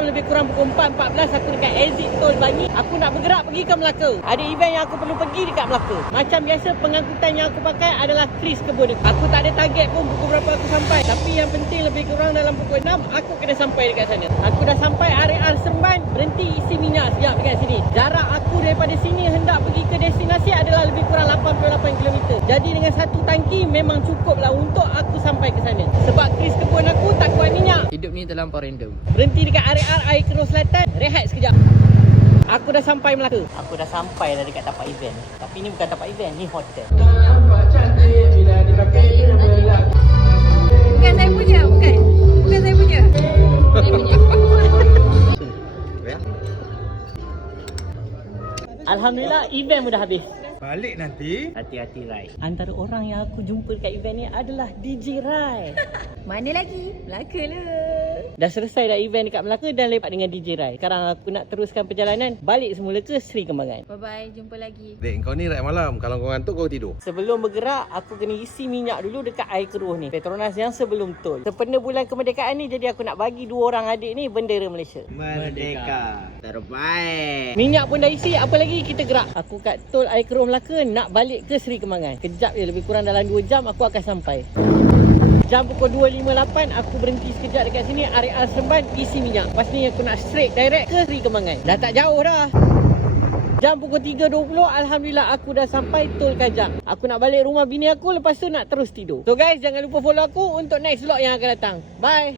Jam lebih kurang pukul 4.14 aku dekat exit tol Bangi. Aku nak bergerak pergi ke Melaka. Ada event yang aku perlu pergi dekat Melaka. Macam biasa pengangkutan yang aku pakai adalah Kris Kebun. Aku tak ada target pun pukul berapa aku sampai. Tapi yang penting lebih kurang dalam pukul 6 aku kena sampai dekat sana. Aku dah sampai area Seremban, berhenti isi minyak sekejap dekat sini. Jarak aku daripada sini hendak pergi ke destinasi adalah lebih kurang 88 km. Jadi dengan satu tangki memang cukup lah untuk aku sampai ke sana. Sebab Kris Kebun aku tak kuat minyak. Hidup ni terlampau random. Berhenti dekat area Air Keruh Selatan, rehat sekejap. Aku dah sampai Melaka. Aku dah sampai dah dekat tapak event. Tapi ni bukan tapak event, ni hotel. Bukan saya punya, bukan. Bukan saya punya. Saya punya. Alhamdulillah event pun dah habis. Balik nanti. Hati-hati Rai. Antara orang yang aku jumpa dekat event ni adalah DJ Rai. Mana lagi? Melaka lah. Dah selesai dah event dekat Melaka dan lepak dengan DJ Rai. Sekarang aku nak teruskan perjalanan balik semula ke Seri Kembangan. Bye-bye, jumpa lagi. Dek, kau ni ride malam. Kalau kau ngantuk, kau tidur. Sebelum bergerak, aku kena isi minyak dulu dekat Air Keruh ni. Petronas yang sebelum tol. Sempena bulan kemerdekaan ni, jadi aku nak bagi dua orang adik ni bendera Malaysia. Merdeka terbaik. Minyak pun dah isi, apa lagi kita gerak. Aku kat tol Air Keruh Melaka nak balik ke Seri Kembangan. Kejap je, lebih kurang dalam 2 jam aku akan sampai. Jam pukul 2.58 aku berhenti sekejap dekat sini area Seremban isi minyak. Lepas ni aku nak straight direct ke Seri Kembangan. Dah tak jauh dah. Jam pukul 3.20 Alhamdulillah aku dah sampai tol Kajang. Aku nak balik rumah bini aku, lepas tu nak terus tidur. So guys, jangan lupa follow aku untuk next vlog yang akan datang. Bye.